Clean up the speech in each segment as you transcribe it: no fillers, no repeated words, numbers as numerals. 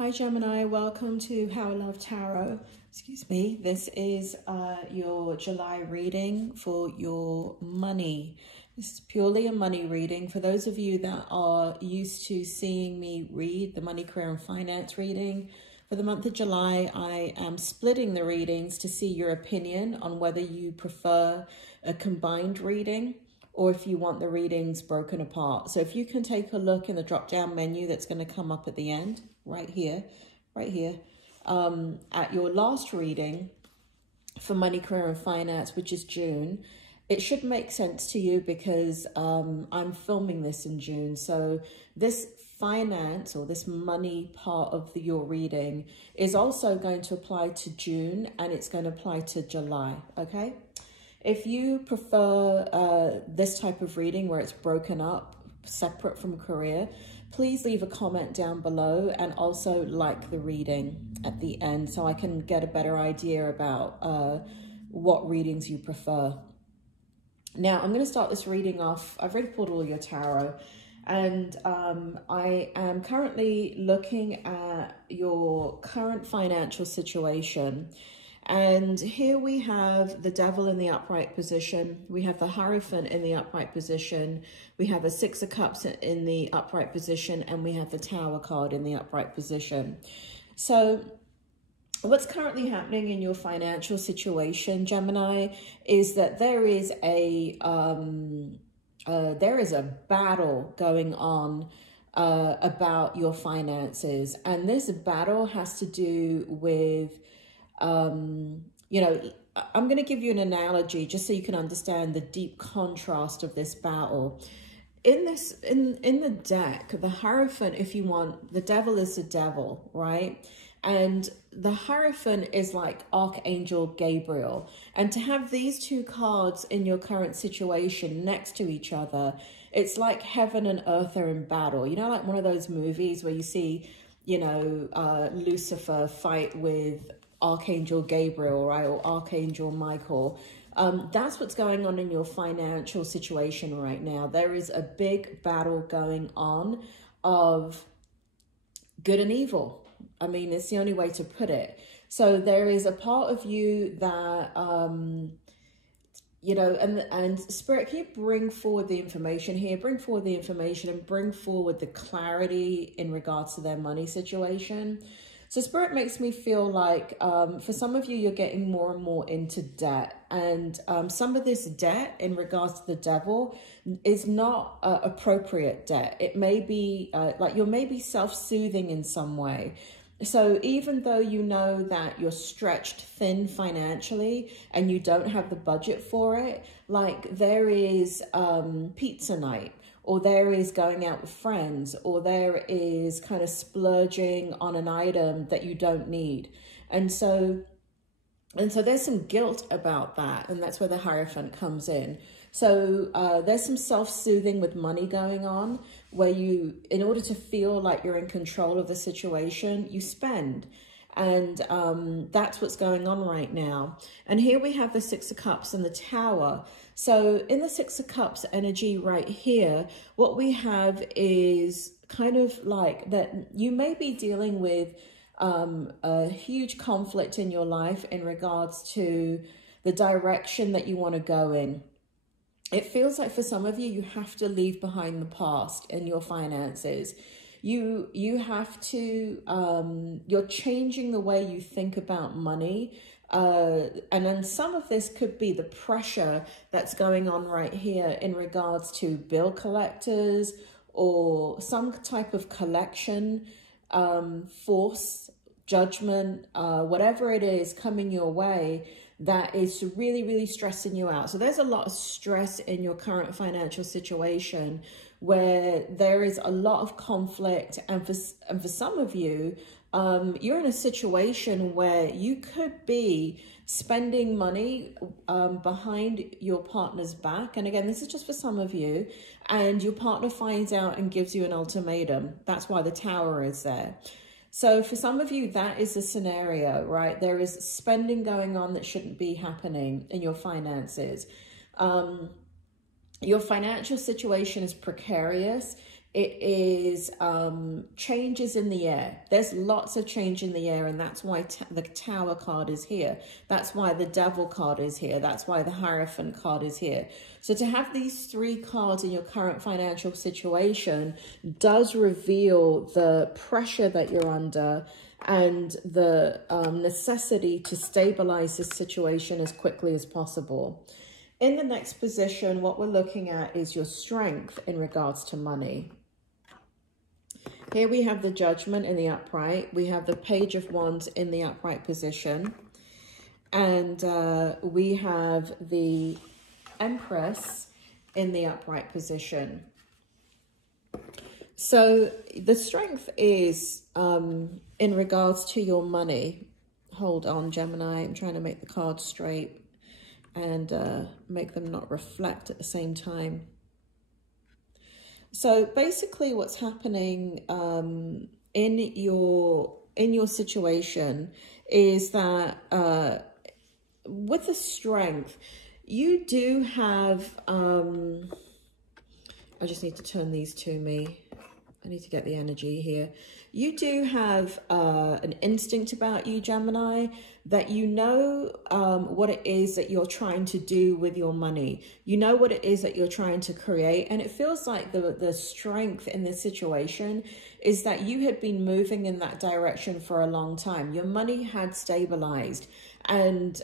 Hi Gemini, welcome to How I Love Tarot. Excuse me. This is your July reading for your money. This is purely a money reading. For those of you that are used to seeing me read the money, career and finance reading, for the month of July, I am splitting the readings to see your opinion on whether you prefer a combined reading or if you want the readings broken apart. So if you can take a look in the drop-down menu that's going to come up at the end, right here, at your last reading for money, career and finance, which is June, it should make sense to you because I'm filming this in June. So this finance or this money part of your reading is also going to apply to June and it's going to apply to July, okay? If you prefer this type of reading where it's broken up, separate from career, please leave a comment down below and also like the reading at the end so I can get a better idea about what readings you prefer. Now, I'm going to start this reading off. I've already pulled all your tarot and I am currently looking at your current financial situation. And here we have the Devil in the upright position. We have the Hierophant in the upright position. We have a Six of Cups in the upright position. And we have the Tower card in the upright position. So what's currently happening in your financial situation, Gemini, is that there is a battle going on about your finances. And this battle has to do with you know, I'm going to give you an analogy just so you can understand the deep contrast of this battle. In the deck, the Hierophant, if you want, the Devil is the devil, right? And the Hierophant is like Archangel Gabriel. And to have these two cards in your current situation next to each other, it's like heaven and earth are in battle. You know, like one of those movies where you see, you know, Lucifer fight with Archangel Gabriel, right, or Archangel Michael. That's what's going on in your financial situation right now. There is a big battle going on of good and evil. I mean, it's the only way to put it. So there is a part of you that, you know, and Spirit, can you bring forward the information here? Bring forward the information and bring forward the clarity in regards to their money situation. So Spirit makes me feel like for some of you, you're getting more and more into debt. And some of this debt in regards to the Devil is not appropriate debt. It may be like you're maybe self-soothing in some way. So even though you know that you're stretched thin financially and you don't have the budget for it, like there is pizza night, or there is going out with friends, or there is kind of splurging on an item that you don't need. And so there's some guilt about that, and that's where the Hierophant comes in. So there's some self-soothing with money going on, where you, in order to feel like you're in control of the situation, you spend. And that's what's going on right now. And here we have the Six of Cups and the Tower. So in the Six of Cups energy right here, what we have is kind of like that you may be dealing with a huge conflict in your life in regards to the direction that you want to go in. It feels like for some of you, you have to leave behind the past in your finances. You have to, you're changing the way you think about money. And then some of this could be the pressure that's going on right here in regards to bill collectors or some type of collection, force, judgment, whatever it is coming your way that is really, really stressing you out. So there's a lot of stress in your current financial situation where there is a lot of conflict. And for some of you, you're in a situation where you could be spending money behind your partner's back. And again, this is just for some of you. And your partner finds out and gives you an ultimatum. That's why the Tower is there. So for some of you, that is the scenario, right? There is spending going on that shouldn't be happening in your finances. Your financial situation is precarious It is changes in the air. There's lots of change in the air, and that's why the Tower card is here. That's why the Devil card is here. That's why the Hierophant card is here. So to have these three cards in your current financial situation does reveal the pressure that you're under and the necessity to stabilize this situation as quickly as possible. In the next position, what we're looking at is your strength in regards to money. Here we have the Judgment in the upright. We have the Page of Wands in the upright position. And we have the Empress in the upright position. So the strength is in regards to your money. Hold on, Gemini. I'm trying to make the cards straight and make them not reflect at the same time. So basically what's happening in your situation is that with the strength, you do have, I just need to turn these to me. I need to get the energy here. You do have an instinct about you, Gemini, that you know what it is that you're trying to do with your money. You know what it is that you're trying to create. And it feels like the strength in this situation is that you had been moving in that direction for a long time. Your money had stabilized. And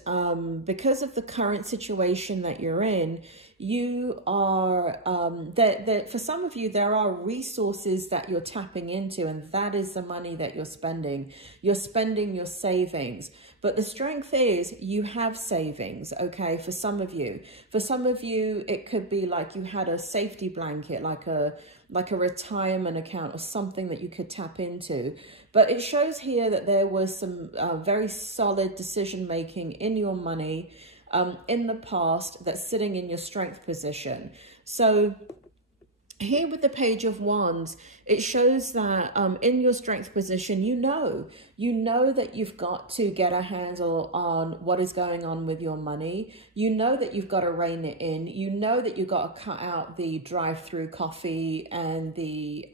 because of the current situation that you're in, you are, for some of you, there are resources that you're tapping into, and that is the money that you're spending. You're spending your savings. But the strength is you have savings, okay, for some of you. For some of you, it could be like you had a safety blanket, like a retirement account or something that you could tap into. But it shows here that there was some very solid decision-making in your money in the past that's sitting in your strength position. So here with the Page of Wands, it shows that in your strength position, you know that you've got to get a handle on what is going on with your money. You know that you've got to rein it in. You know that you've got to cut out the drive-through coffee and the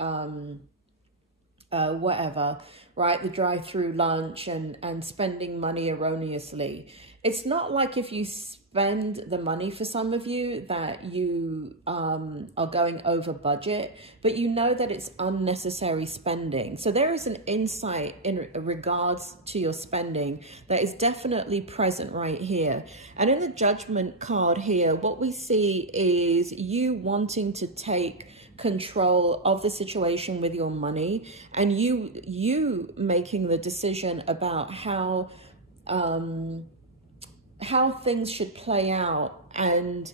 whatever, right? The drive-through lunch and spending money erroneously. It's not like if you spend the money, for some of you, that you are going over budget, but you know that it's unnecessary spending. So there is an insight in regards to your spending that is definitely present right here. And in the Judgment card here, what we see is you wanting to take control of the situation with your money, and you making the decision about how things should play out and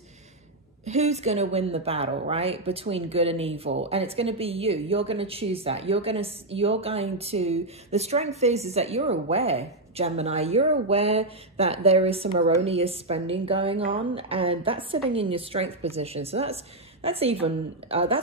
who's going to win the battle, right, between good and evil. And it's going to be you. You're going to choose that. You're going to, the strength is that you're aware, Gemini, you're aware that there is some erroneous spending going on, and that's sitting in your strength position. So that's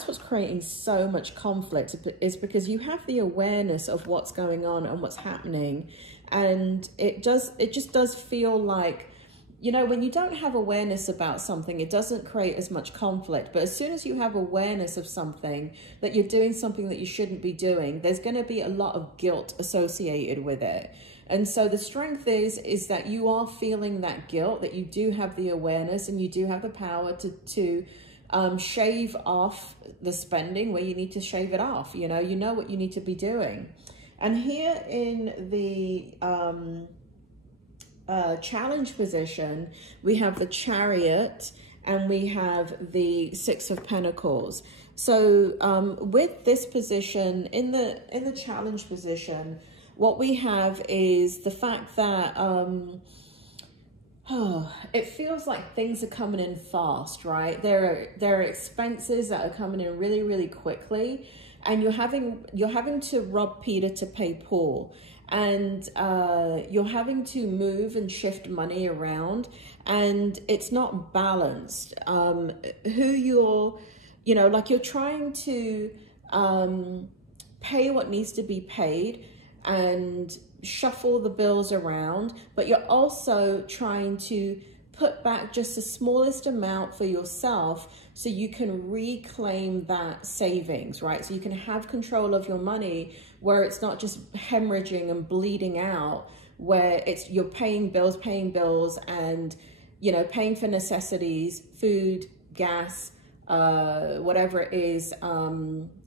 what's creating so much conflict, is because you have the awareness of what's going on and what's happening. And it just does feel like, you know, when you don't have awareness about something, it doesn't create as much conflict. But as soon as you have awareness of something, that you're doing something that you shouldn't be doing, there's going to be a lot of guilt associated with it. And so the strength is that you are feeling that guilt, that you do have the awareness and you do have the power to shave off the spending where you need to shave it off. You know what you need to be doing. And here in the challenge position, we have the Chariot and we have the Six of Pentacles. So with this position, in the challenge position, what we have is the fact that it feels like things are coming in fast, right? There are expenses that are coming in really, really quickly, and you're having to rob Peter to pay Paul, and you're having to move and shift money around, and it's not balanced. You're trying to pay what needs to be paid and shuffle the bills around, but you're also trying to put back just the smallest amount for yourself so you can reclaim that savings, right? So you can have control of your money where it's not just hemorrhaging and bleeding out, where it's you're paying bills and, you know, paying for necessities, food, gas, whatever it is,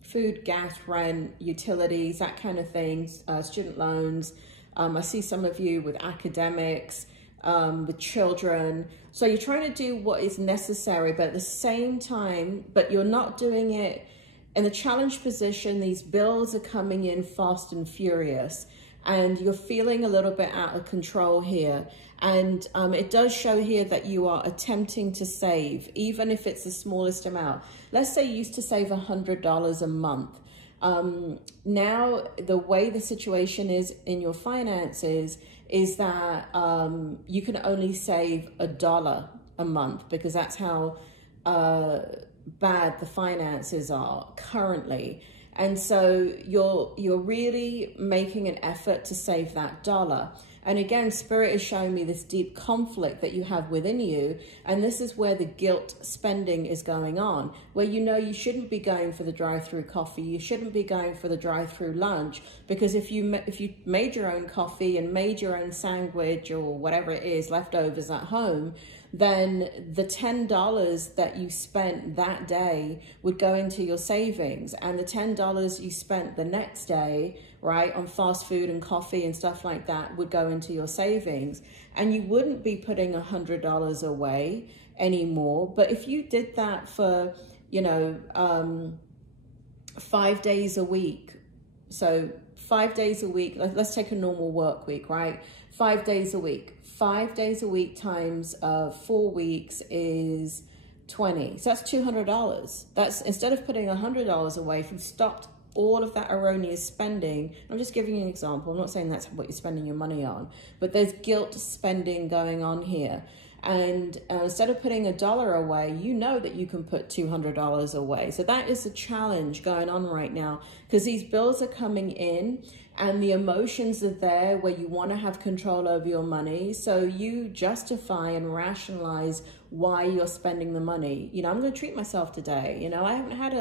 food, gas, rent, utilities, that kind of things, student loans. I see some of you with academics, with children. So you're trying to do what is necessary, but at the same time, but you're not doing it in the challenge position. These bills are coming in fast and furious, and you're feeling a little bit out of control here. And it does show here that you are attempting to save, even if it's the smallest amount. Let's say you used to save $100 a month. Now, the way the situation is in your finances is that you can only save $1 a month, because that's how bad the finances are currently. And so you're really making an effort to save that dollar. And again, Spirit is showing me this deep conflict that you have within you. And this is where the guilt spending is going on, where you know you shouldn't be going for the drive-through coffee. You shouldn't be going for the drive-through lunch, because if you made your own coffee and made your own sandwich or whatever it is, leftovers at home, then the $10 that you spent that day would go into your savings, and the $10 you spent the next day, right, on fast food and coffee and stuff like that would go into your savings, and you wouldn't be putting $100 away anymore. But if you did that for, you know, 5 days a week, so 5 days a week, let's take a normal work week, right? 5 days a week. 5 days a week times 4 weeks is 20. So that's $200. That's, instead of putting $100 away, if you stopped all of that erroneous spending, I'm just giving you an example. I'm not saying that's what you're spending your money on, but there's guilt spending going on here. And instead of putting $1 away, you know that you can put $200 away. So that is a challenge going on right now, because these bills are coming in and the emotions are there where you want to have control over your money. So you justify and rationalize why you're spending the money. You know, I'm going to treat myself today. You know, I haven't had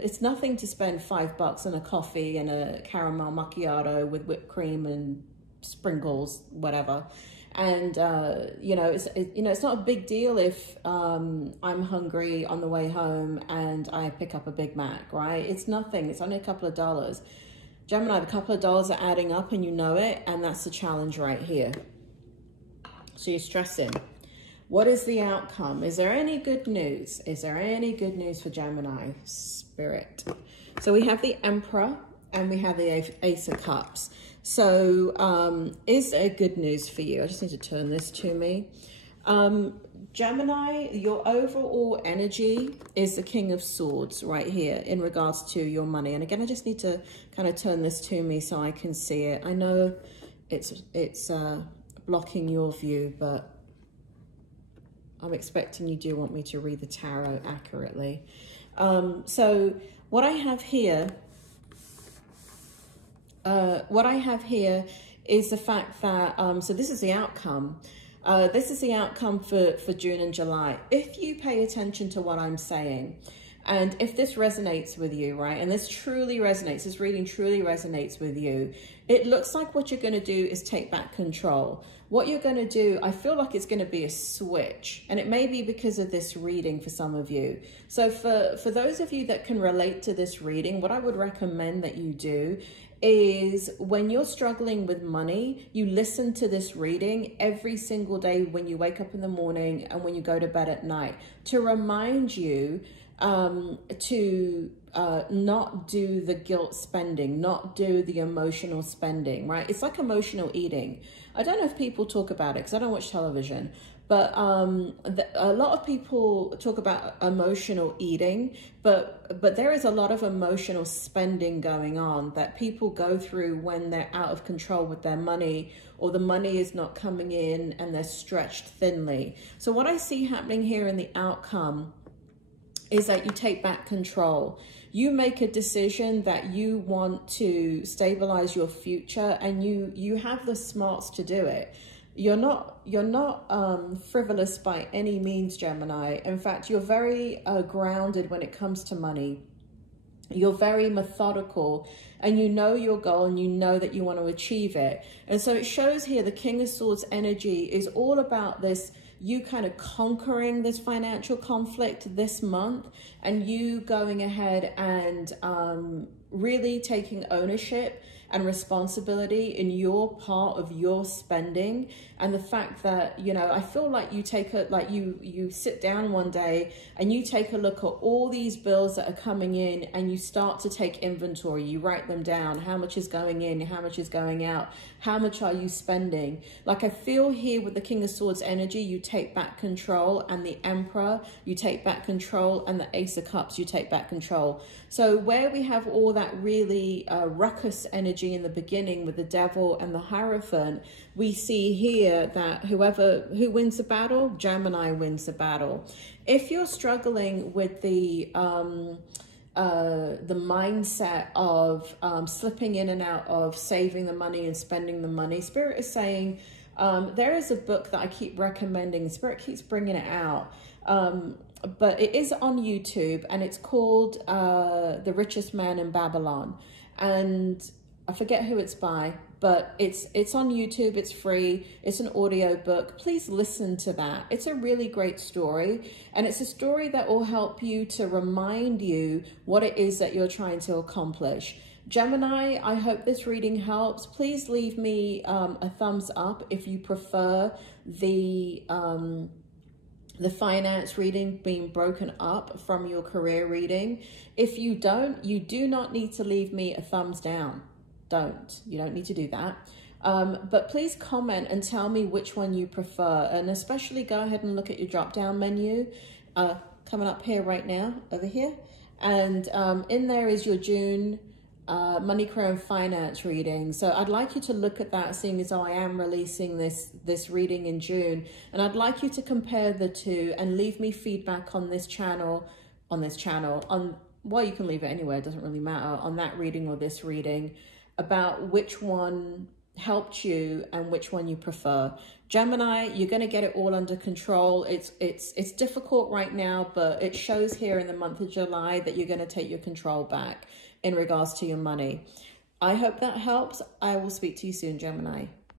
it's nothing to spend $5 on a coffee and a caramel macchiato with whipped cream and sprinkles, whatever. And, it's not a big deal if I'm hungry on the way home and I pick up a Big Mac, right? It's nothing. It's only a couple of dollars. Gemini, a couple of dollars are adding up and you know it. And that's the challenge right here. So you're stressing. What is the outcome? Is there any good news? Is there any good news for Gemini? Spirit. So we have the Emperor and we have the Ace of Cups. So is there good news for you? I just need to turn this to me. Gemini, your overall energy is the King of Swords right here in regards to your money. And again, I just need to kind of turn this to me so I can see it. I know it's blocking your view, but I'm expecting you do want me to read the tarot accurately. So what I have here is the fact that, so this is the outcome. This is the outcome for June and July. If you pay attention to what I'm saying, and if this resonates with you, right, and this truly resonates, this reading truly resonates with you, it looks like what you're going to do is take back control. What you're going to do, I feel like it's going to be a switch, and it may be because of this reading for some of you. So for those of you that can relate to this reading, what I would recommend that you do is when you're struggling with money, you listen to this reading every single day when you wake up in the morning and when you go to bed at night, to remind you to not do the guilt spending, not do the emotional spending, right? It's like emotional eating. I don't know if people talk about it because I don't watch television, but a lot of people talk about emotional eating, but there is a lot of emotional spending going on that people go through when they're out of control with their money, or the money is not coming in and they're stretched thinly. So what I see happening here in the outcome is that you take back control. You make a decision that you want to stabilize your future, and you have the smarts to do it. you're not frivolous by any means, Gemini. In fact, you're very grounded when it comes to money. You're very methodical, and you know your goal, and you know that you want to achieve it. And so it shows here the King of Swords energy is all about this, you kind of conquering this financial conflict this month, and you going ahead and really taking ownership and responsibility in your part of your spending. And the fact that, you know, I feel like you take a, like you sit down one day and you take a look at all these bills that are coming in, and you start to take inventory. You write them down. How much is going in? How much is going out? How much are you spending? Like, I feel here with the King of Swords energy, you take back control, and the Emperor, you take back control, and the Ace of Cups, you take back control. So where we have all that really ruckus energy in the beginning with the Devil and the Hierophant, we see here that who wins the battle, Gemini wins the battle. If you're struggling with the mindset of slipping in and out of saving the money and spending the money, Spirit is saying there is a book that I keep recommending. Spirit keeps bringing it out. But it is on YouTube, and it's called The Richest Man in Babylon. And I forget who it's by, but it's on YouTube. It's free. It's an audio book. Please listen to that. It's a really great story. And it's a story that will help you to remind you what it is that you're trying to accomplish. Gemini, I hope this reading helps. Please leave me a thumbs up if you prefer the finance reading being broken up from your career reading. If you don't, you do not need to leave me a thumbs down. You don't need to do that. But please comment and tell me which one you prefer. And especially go ahead and look at your drop down menu coming up here right now, over here. And in there is your June money, career, and finance reading. So I'd like you to look at that, seeing as though I am releasing this reading in June, and I'd like you to compare the two and leave me feedback on this channel, well, you can leave it anywhere, it doesn't really matter, on that reading or this reading, about which one helped you and which one you prefer. Gemini, you're going to get it all under control. It's difficult right now, but it shows here in the month of July that you're going to take your control back in regards to your money. I hope that helps. I will speak to you soon, Gemini.